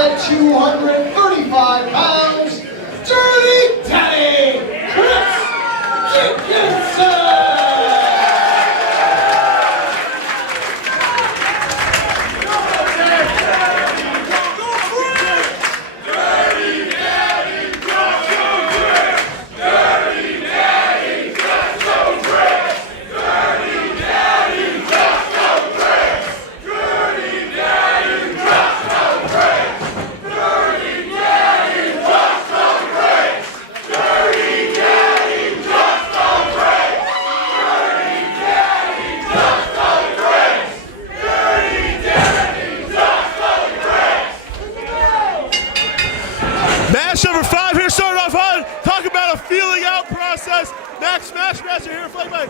at 235 pounds, Dirty Daddy Chris Dickinson! Match number 5 here, starting off on. Talk about a feeling out process. Max Smashmaster here, played by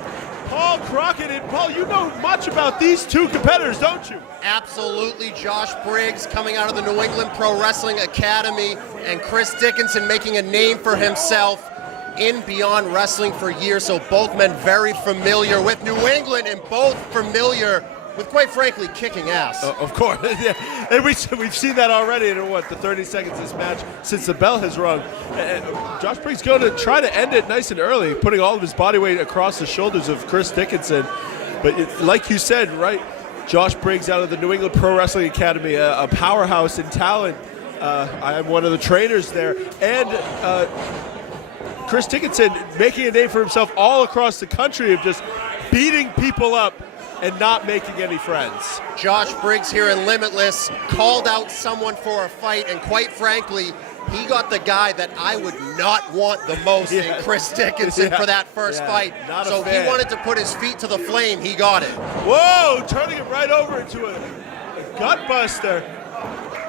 Paul Crockett. And Paul, you know much about these two competitors, don't you? Absolutely. Josh Briggs coming out of the New England Pro Wrestling Academy, and Chris Dickinson making a name for himself in Beyond Wrestling for years. So both men very familiar with New England and both familiar with, quite frankly, kicking ass. Of course. Yeah. And we've seen that already in, the 30 seconds of this match since the bell has rung. And Josh Briggs going to try to end it nice and early, putting all of his body weight across the shoulders of Chris Dickinson. But like you said, right, Josh Briggs out of the New England Pro Wrestling Academy, a powerhouse in talent. I am one of the trainers there. And Chris Dickinson making a name for himself all across the country of just beating people up and not making any friends. Josh Briggs here in Limitless called out someone for a fight, and quite frankly, he got the guy that I would not want the most in Chris Dickinson for that first fight. So he wanted to put his feet to the flame. He got it. Whoa, turning it right over into a gut buster.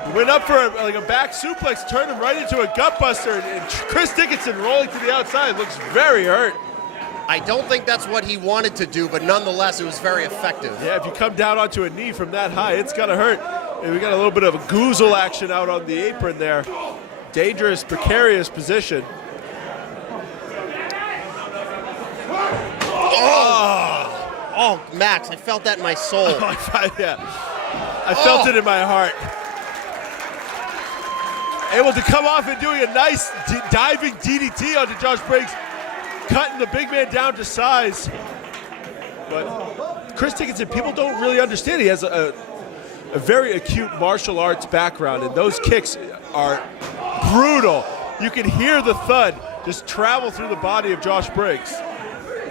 He went up for a back suplex, turned him right into a gut buster, and Chris Dickinson rolling to the outside looks very hurt. I don't think that's what he wanted to do, but nonetheless, it was very effective. Yeah, if you come down onto a knee from that high, it's gonna hurt. And we got a little bit of a goozle action out on the apron there. Dangerous, precarious position. Oh, Max, I felt that in my soul. Yeah, I felt it in my heart. Able to come off and doing a nice diving DDT onto Josh Briggs, cutting the big man down to size. But Chris Dickinson, people don't really understand. He has a very acute martial arts background, and those kicks are brutal. You can hear the thud just travel through the body of Josh Briggs.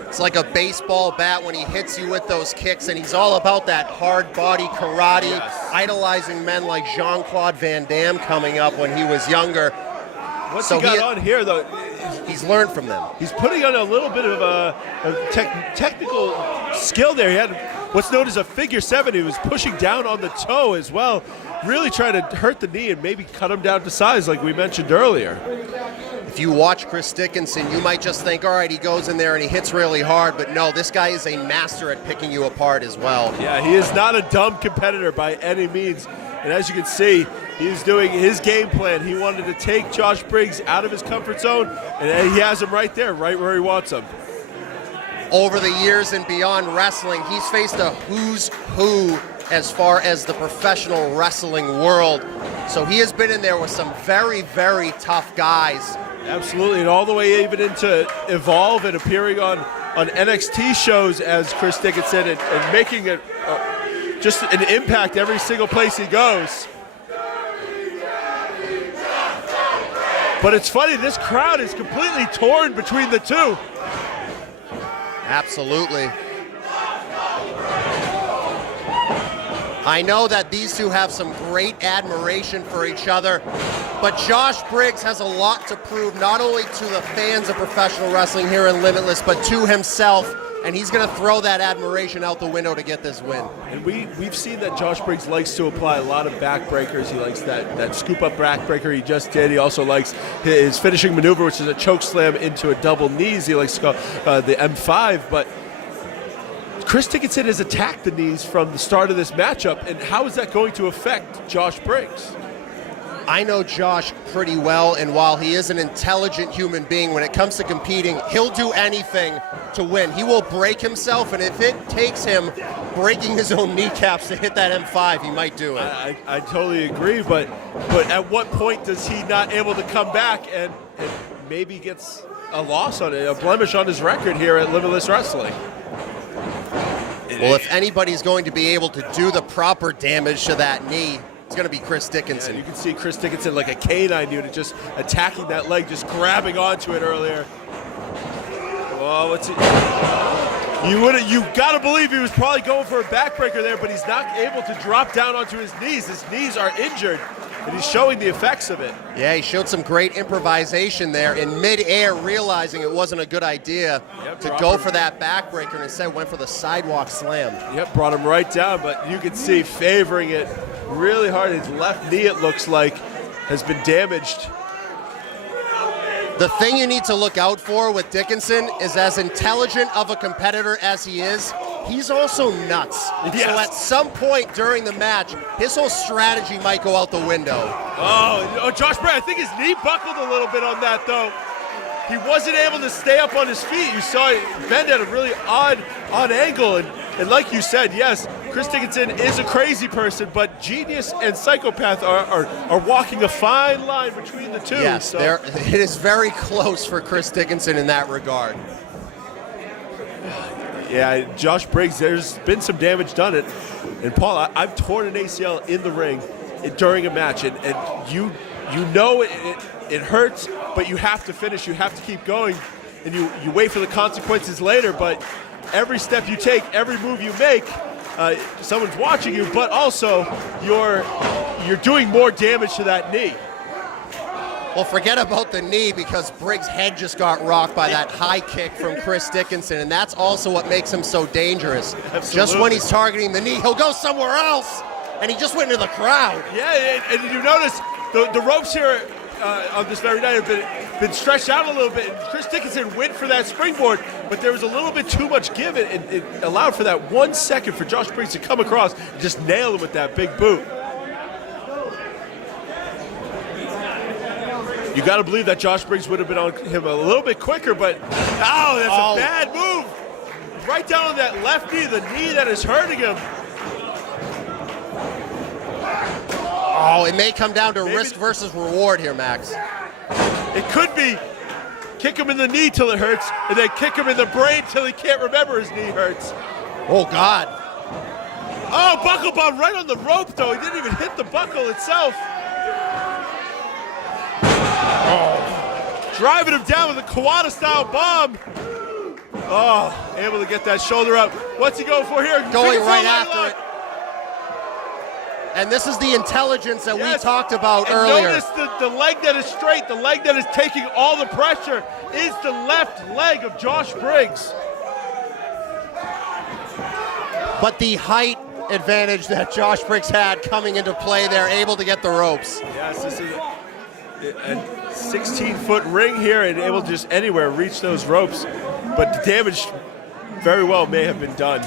It's like a baseball bat when he hits you with those kicks, and he's all about that hard body karate, idolizing men like Jean-Claude Van Damme coming up when he was younger. What's he got on here, though? He's learned from them. He's putting on a little bit of a technical skill there. He had what's known as a figure 7. He was pushing down on the toe as well, really trying to hurt the knee and maybe cut him down to size like we mentioned earlier. If you watch Chris Dickinson, you might just think, all right, he goes in there and he hits really hard, but no, this guy is a master at picking you apart as well. Yeah, he is not a dumb competitor by any means. And as you can see, he's doing his game plan. He wanted to take Josh Briggs out of his comfort zone, and he has him right there, right where he wants him. Over the years and Beyond Wrestling, he's faced a who's who as far as the professional wrestling world. So he has been in there with some very, very tough guys. Absolutely, and all the way even into Evolve and appearing on NXT shows as Chris Dickinson and making it just an impact every single place he goes. But it's funny, this crowd is completely torn between the two. Absolutely. I know that these two have some great admiration for each other, but Josh Briggs has a lot to prove, not only to the fans of professional wrestling here in Limitless, but to himself, and he's going to throw that admiration out the window to get this win. And we've seen that Josh Briggs likes to apply a lot of backbreakers. He likes that scoop-up backbreaker he just did. He also likes his finishing maneuver, which is a choke slam into a double knees. He likes to call the M5, but Chris Dickinson has attacked the knees from the start of this matchup, and how is that going to affect Josh Briggs? I know Josh pretty well, and while he is an intelligent human being, when it comes to competing, he'll do anything to win. He will break himself, and if it takes him breaking his own kneecaps to hit that M5, he might do it. I totally agree, but at what point does he not able to come back and maybe gets a loss on it, a blemish on his record here at Limitless Wrestling? Well, if anybody's going to be able to do the proper damage to that knee, it's going to be Chris Dickinson. Yeah, you can see Chris Dickinson like a canine unit just attacking that leg, just grabbing onto it earlier. Oh, what's it? You got to believe he was probably going for a backbreaker there, but he's not able to drop down onto his knees. His knees are injured, and he's showing the effects of it. Yeah, he showed some great improvisation there in midair, realizing it wasn't a good idea to go for that backbreaker, and instead went for the sidewalk slam. Yep, brought him right down, but you can see favoring it really hard. His left knee, it looks like, has been damaged. The thing you need to look out for with Dickinson is, as intelligent of a competitor as he is, he's also nuts. Yes. So at some point during the match, his whole strategy might go out the window. Oh, Josh Briggs, I think his knee buckled a little bit on that, though. He wasn't able to stay up on his feet. You saw it bend at a really odd angle, and like you said, yes, Chris Dickinson is a crazy person, but genius and psychopath are walking a fine line between the two. Yes, so. it is very close for Chris Dickinson in that regard. Yeah, Josh Briggs, there's been some damage done. And Paul, I've torn an ACL in the ring during a match, and you know it hurts, but you have to finish, you have to keep going, and you wait for the consequences later, but every step you take, every move you make, someone's watching you, but also you're doing more damage to that knee. Well, forget about the knee, because Briggs' head just got rocked by that high kick from Chris Dickinson, and that's also what makes him so dangerous. Absolutely. Just when he's targeting the knee, he'll go somewhere else, and he just went into the crowd. Yeah, and you notice the ropes here on this very night have been stretched out a little bit, and Chris Dickinson went for that springboard, but there was a little bit too much give, and it allowed for that 1 second for Josh Briggs to come across and just nail him with that big boot. You got to believe that Josh Briggs would have been on him a little bit quicker, but that's a bad move. Right down on that left knee, the knee that is hurting him. Oh, it may come down to risk versus reward here, Max. It could be kick him in the knee till it hurts, and then kick him in the brain till he can't remember his knee hurts. Oh, God. Oh, buckle bomb right on the rope, though. He didn't even hit the buckle itself. Driving him down with a Kawada-style bomb. Oh, able to get that shoulder up. What's he going for here? Going right after it. And this is the intelligence that we talked about earlier. Notice the leg that is straight, the leg that is taking all the pressure is the left leg of Josh Briggs. But the height advantage that Josh Briggs had coming into play there, able to get the ropes. Yes, this is a 16-foot ring here and able to just anywhere reach those ropes. But the damage very well may have been done.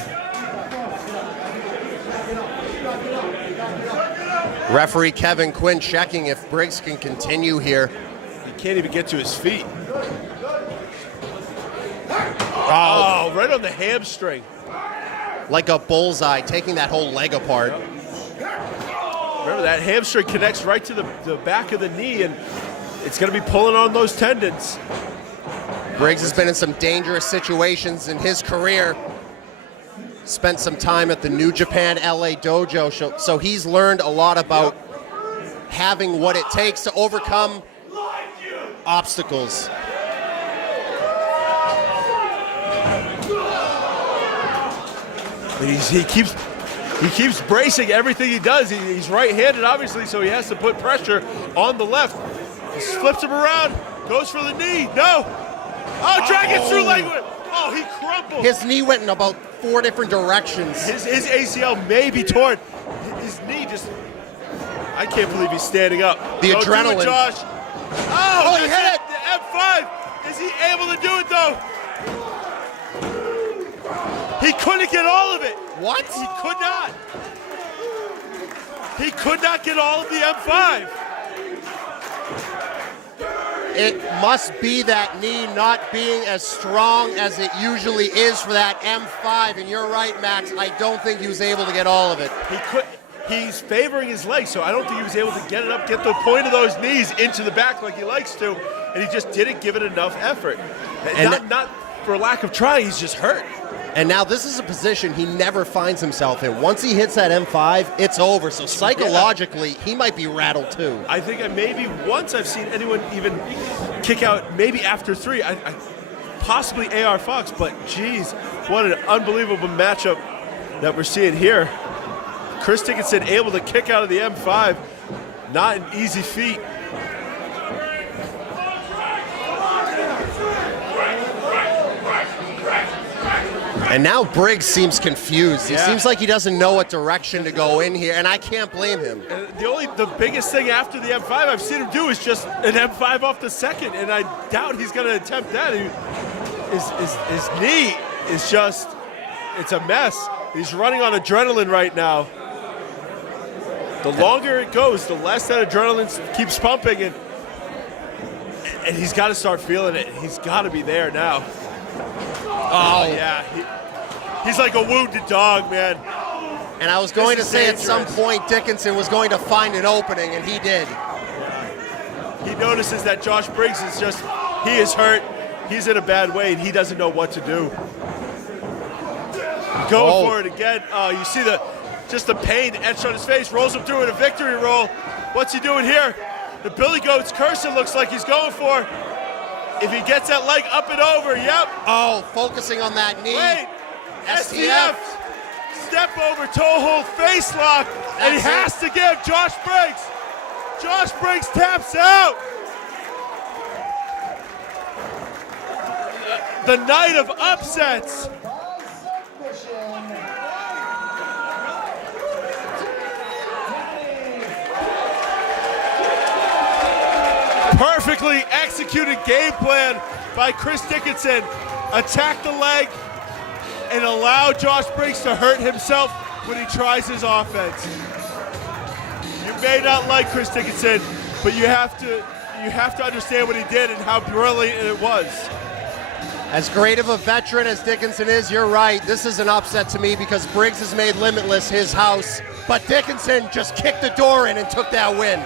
Referee Kevin Quinn checking if Briggs can continue here. He can't even get to his feet. Oh, right on the hamstring. Like a bullseye, taking that whole leg apart. Remember, that hamstring connects right to the back of the knee, and it's going to be pulling on those tendons. Briggs has been in some dangerous situations in his career. Spent some time at the New Japan LA dojo, so he's learned a lot about having what it takes to overcome obstacles. He keeps bracing everything he does. He's right-handed, obviously, so he has to put pressure on the left. He flips him around, goes for the knee. No! Oh, dragon through leg whip. Oh, he crumpled. His knee went in about 4 different directions. His ACL may be torn. His knee just... I can't believe he's standing up. The Don't adrenaline. do it, Josh. Oh, he hit it. The F5. Is he able to do it, though? He couldn't get all of it. What? He could not. He could not get all of the M5. It must be that knee not being as strong as it usually is for that M5. And you're right, Max. I don't think he was able to get all of it. He's favoring his legs, so I don't think he was able to get it up, get the point of those knees into the back like he likes to, and he just didn't give it enough effort. And not for lack of trying, he's just hurt. And now this is a position he never finds himself in. Once he hits that M5, it's over. So psychologically, he might be rattled too. I think maybe once I've seen anyone even kick out, maybe after 3, I possibly AR Fox, but geez, what an unbelievable matchup that we're seeing here. Chris Dickinson able to kick out of the M5, not an easy feat. And now Briggs seems confused. He seems like he doesn't know what direction to go in here, and I can't blame him. And the biggest thing after the M5 I've seen him do is just an M5 off the second, and I doubt he's going to attempt that. His knee is just, it's a mess. He's running on adrenaline right now. The longer it goes, the less that adrenaline keeps pumping, and he's got to start feeling it. He's got to be there now. Oh, yeah. He's like a wounded dog, man. And I was going to say at some point Dickinson was going to find an opening, and he did. He notices that Josh Briggs is just, he is hurt. He's in a bad way, and he doesn't know what to do. Going for it again. Oh, you see just the pain etched on his face, rolls him through in a victory roll. What's he doing here? The Billy Goat's cursor looks like he's going for. If he gets that leg up and over, yep. Oh, focusing on that knee. Wait, STF. Step over, toe hold, face lock, and he has to give Josh Briggs. Josh Briggs taps out. The night of upsets. Perfectly executed game plan by Chris Dickinson. Attack the leg and allow Josh Briggs to hurt himself when he tries his offense. You may not like Chris Dickinson, but you have to understand what he did and how brilliant it was. As great of a veteran as Dickinson is, you're right. This is an upset to me because Briggs has made Limitless his house, but Dickinson just kicked the door in and took that win.